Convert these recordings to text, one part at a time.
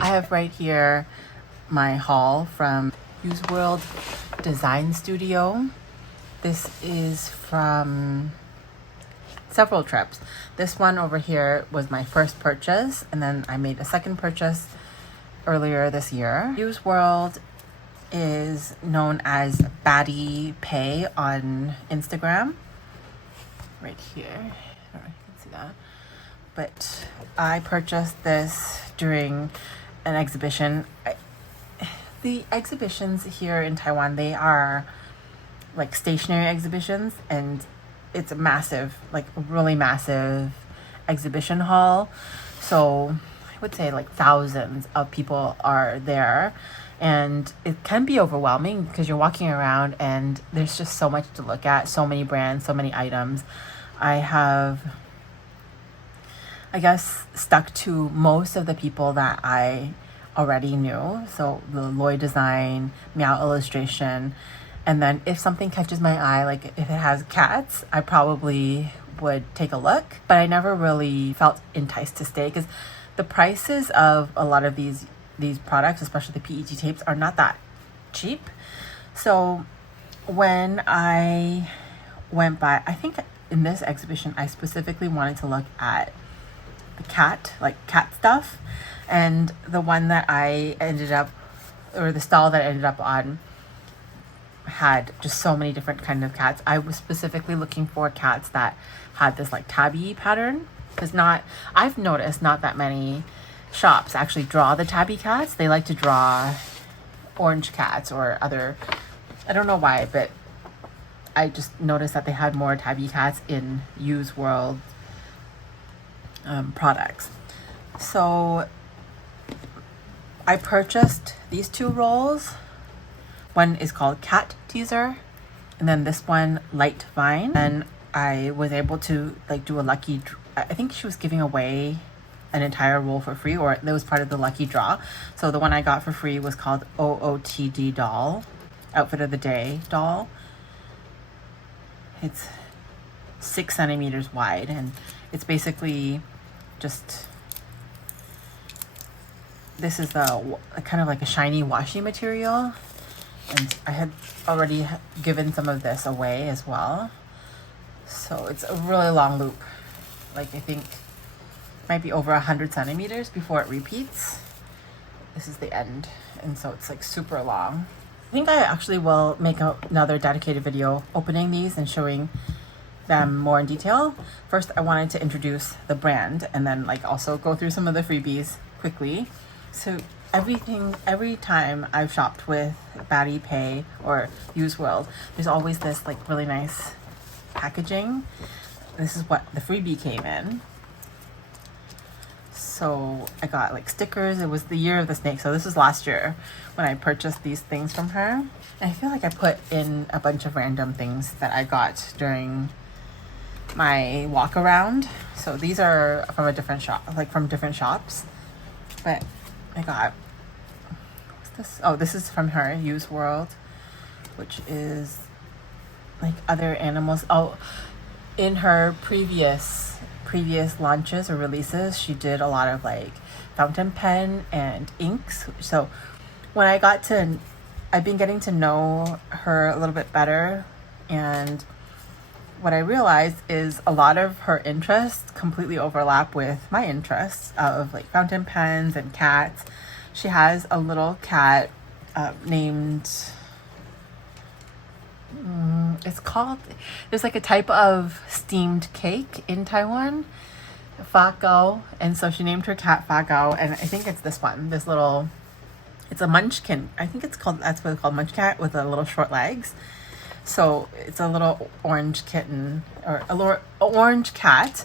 I have right here my haul from YusWorld Design Studio. This is from several trips. This one over here was my first purchase, and then I made a second purchase earlier this year. YusWorld is known as Baddie Pay on Instagram. Right here. I don't know if you can see that. But I purchased this during an exhibition. The exhibitions here in Taiwan, they are like stationary exhibitions, and it's a massive, like a really massive exhibition hall. So I would say like thousands of people are there, and it can be overwhelming because you're walking around and there's just so much to look at, so many brands, so many items. I have, I guess, stuck to most of the people that I already knew. So the Lloyd Design, Meow Illustration, and then if something catches my eye, like if it has cats, I probably would take a look. But I never really felt enticed to stay because the prices of a lot of these products, especially the PET tapes, are not that cheap. So when I went by, I think in this exhibition, I specifically wanted to look at the cat stuff, and the one that I ended up, or the stall that I ended up on, had just so many different kind of cats. I was specifically looking for cats that had this like tabby pattern, because I've noticed not that many shops actually draw the tabby cats. They like to draw orange cats or other, I don't know why, but I just noticed that they had more tabby cats in YusWorld products. So I purchased these two rolls. One is called Cat Teaser, and then this one, Light Vine. And I was able to like do a lucky, I think she was giving away an entire roll for free, or that was part of the lucky draw. So the one I got for free was called OOTD Doll, Outfit of the Day Doll. It's 6 centimeters wide, and it's basically just, this is the kind of like a shiny washi material, and I had already given some of this away as well. So it's a really long loop, like I think might be over 100 centimeters before it repeats. This is the end, and so it's like super long. I think I actually will make another dedicated video opening these and showing them more in detail. First, I wanted to introduce the brand and then like also go through some of the freebies quickly. So every time I've shopped with Baddie Pay or YusWorld, there's always this like really nice packaging. This is what the freebie came in. So I got like stickers. It was the year of the snake. So this was last year when I purchased these things from her. And I feel like I put in a bunch of random things that I got during my walk around. So these are from a different shop, like from different shops. But I got, what's this? Oh, this is from her, YusWorld, which is like other animals. Oh, in her previous launches or releases, she did a lot of like fountain pen and inks. So when I've been getting to know her a little bit better, and what I realized is a lot of her interests completely overlap with my interests of like fountain pens and cats. She has a little cat named, there's like a type of steamed cake in Taiwan, Fa Gao, and so she named her cat Fa Gao, and I think it's this one, this little, it's a munchkin. I think that's what it's called, munchkin with the little short legs. So it's a little orange kitten, or a little orange cat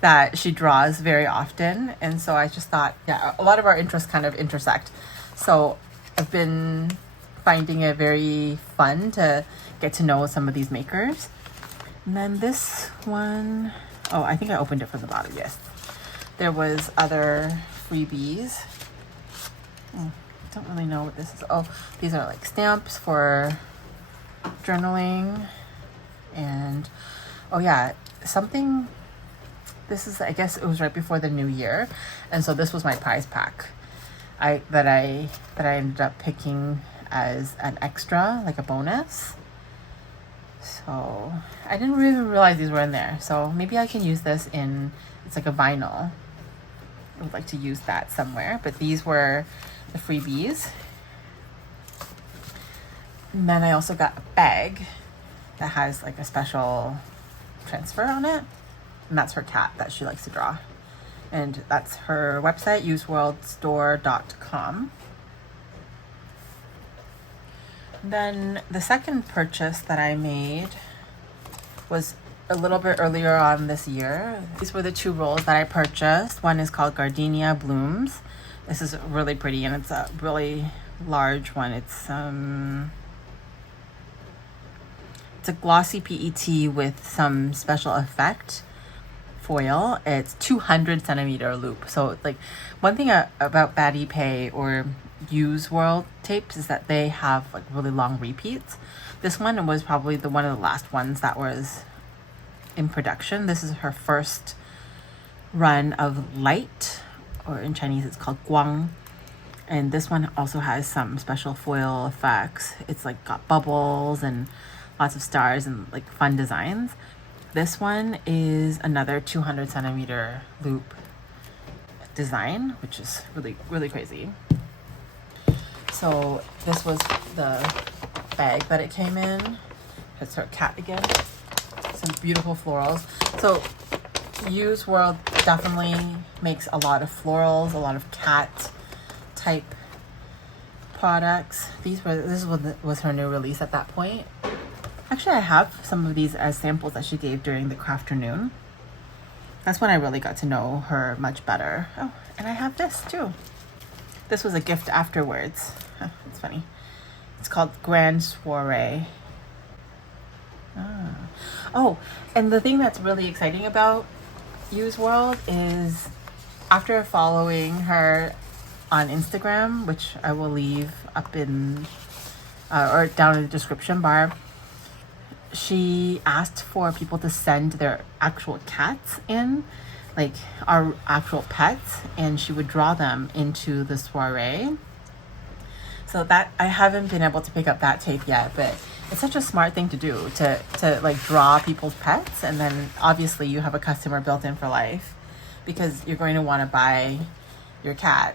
that she draws very often. And so I just thought, yeah, a lot of our interests kind of intersect. So I've been finding it very fun to get to know some of these makers. And then this one, oh, I think I opened it from the bottom, yes. There was other freebies. I don't really know what this is. Oh, these are like stamps for journaling. And oh yeah, something, this is, I guess it was right before the new year, and so this was my prize pack. that I ended up picking as an extra, like a bonus. So I didn't even realize these were in there. So maybe I can use this in, it's like a vinyl. I would like to use that somewhere, but these were the freebies. And then I also got a bag that has like a special transfer on it. And that's her cat that she likes to draw. And that's her website, YusWorldStore.com. Then the second purchase that I made was a little bit earlier on this year. These were the two rolls that I purchased. One is called Gardenia Blooms. This is really pretty and it's a really large one. It's a glossy PET with some special effect foil. It's 200 centimeter loop. So like one thing about Batty Pay or YusWorld tapes is that they have like really long repeats. This one was probably one of the last ones that was in production. This is her first run of light, or in Chinese it's called guang. And this one also has some special foil effects. It's like got bubbles and lots of stars and like fun designs. This one is another 200 centimeter loop design, which is really, really crazy. So this was the bag that it came in. It's her cat again. Some beautiful florals. So YusWorld definitely makes a lot of florals, a lot of cat type products. This was her new release at that point. Actually, I have some of these as samples that she gave during the Crafternoon. That's when I really got to know her much better. Oh, and I have this too. This was a gift afterwards. Huh, it's funny. It's called Grand Soiree. Oh, and the thing that's really exciting about YusWorld is after following her on Instagram, which I will leave up in or down in the description bar, she asked for people to send their actual cats in, like our actual pets, and she would draw them into the soiree. So that I haven't been able to pick up that tape yet, but it's such a smart thing to do to like draw people's pets, and then obviously you have a customer built in for life because you're going to want to buy your cat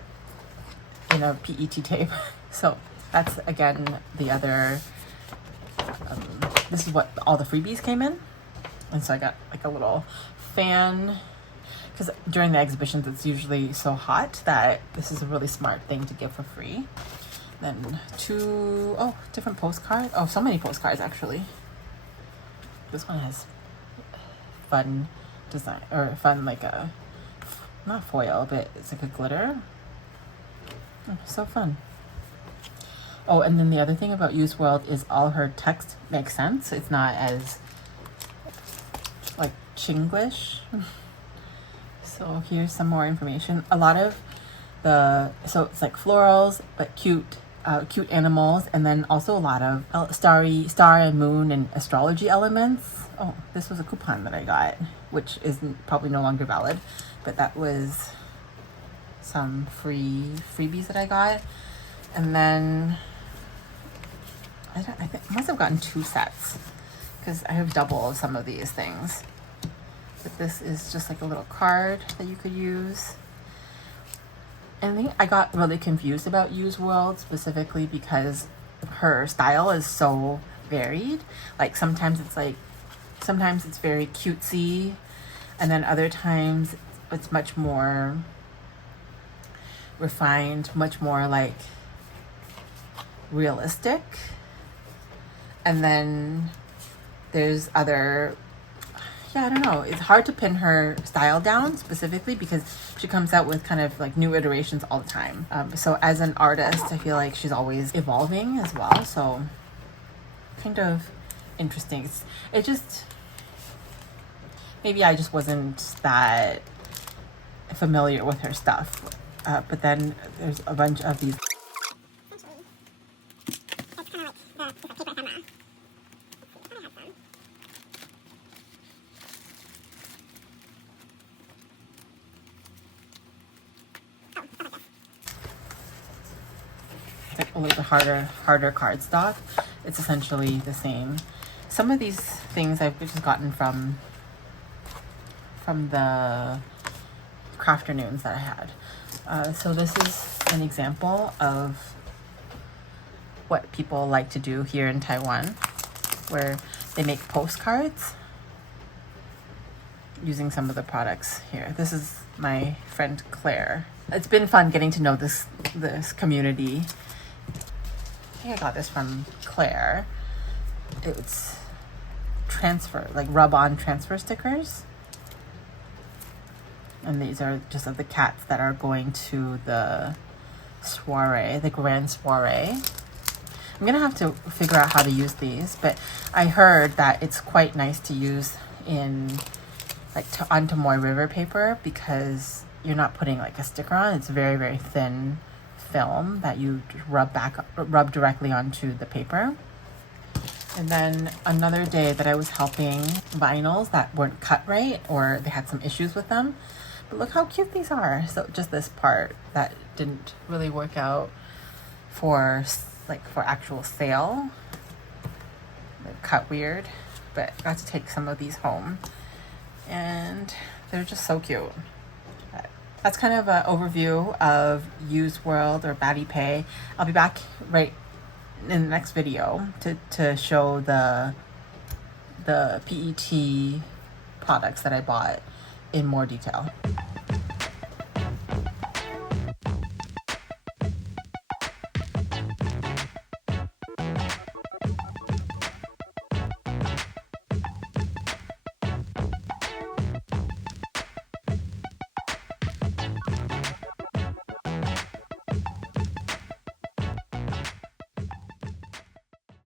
in a PET tape. So that's again the other. This is what all the freebies came in, and so I got like a little fan because during the exhibitions it's usually so hot that this is a really smart thing to give for free. Then two different postcards. Oh, so many postcards actually. This one has fun design, or fun like a, not foil, but it's like a glitter. Oh, so fun. Oh, and then the other thing about YusWorld is all her text makes sense. It's not as like Chinglish. So here's some more information. A lot of so it's like florals, but cute animals, and then also a lot of star and moon and astrology elements. Oh, this was a coupon that I got, which is probably no longer valid, but that was some freebies that I got. And then I think I must have gotten 2 sets because I have double of some of these things. But this is just like a little card that you could use. And I think I got really confused about YusWorld specifically because her style is so varied. Like sometimes it's very cutesy, and then other times it's much more refined, much more like realistic. And then there's other, I don't know. It's hard to pin her style down specifically because she comes out with kind of like new iterations all the time. So as an artist, I feel like she's always evolving as well. So kind of interesting. It just, maybe I just wasn't that familiar with her stuff. But then there's a bunch of these. a little bit harder cardstock. It's essentially the same. Some of these things I've just gotten from the crafternoons that I had. So this is an example of what people like to do here in Taiwan, where they make postcards using some of the products here. This is my friend Claire. It's been fun getting to know this community. I think I got this from Claire. It's transfer, like rub-on transfer stickers. And these are just of the cats that are going to the soiree, the grand soiree. I'm gonna have to figure out how to use these, but I heard that it's quite nice to use in like on Tomoe River paper because you're not putting like a sticker on. It's very, very thin film that you rub directly onto the paper. And then another day that I was helping vinyls that weren't cut right, or they had some issues with them. But look how cute these are. So just this part that didn't really work out for actual sale. They're cut weird, but I got to take some of these home. And they're just so cute. That's kind of an overview of YusWorld or Batty Pay. I'll be back right in the next video to show the PET products that I bought in more detail.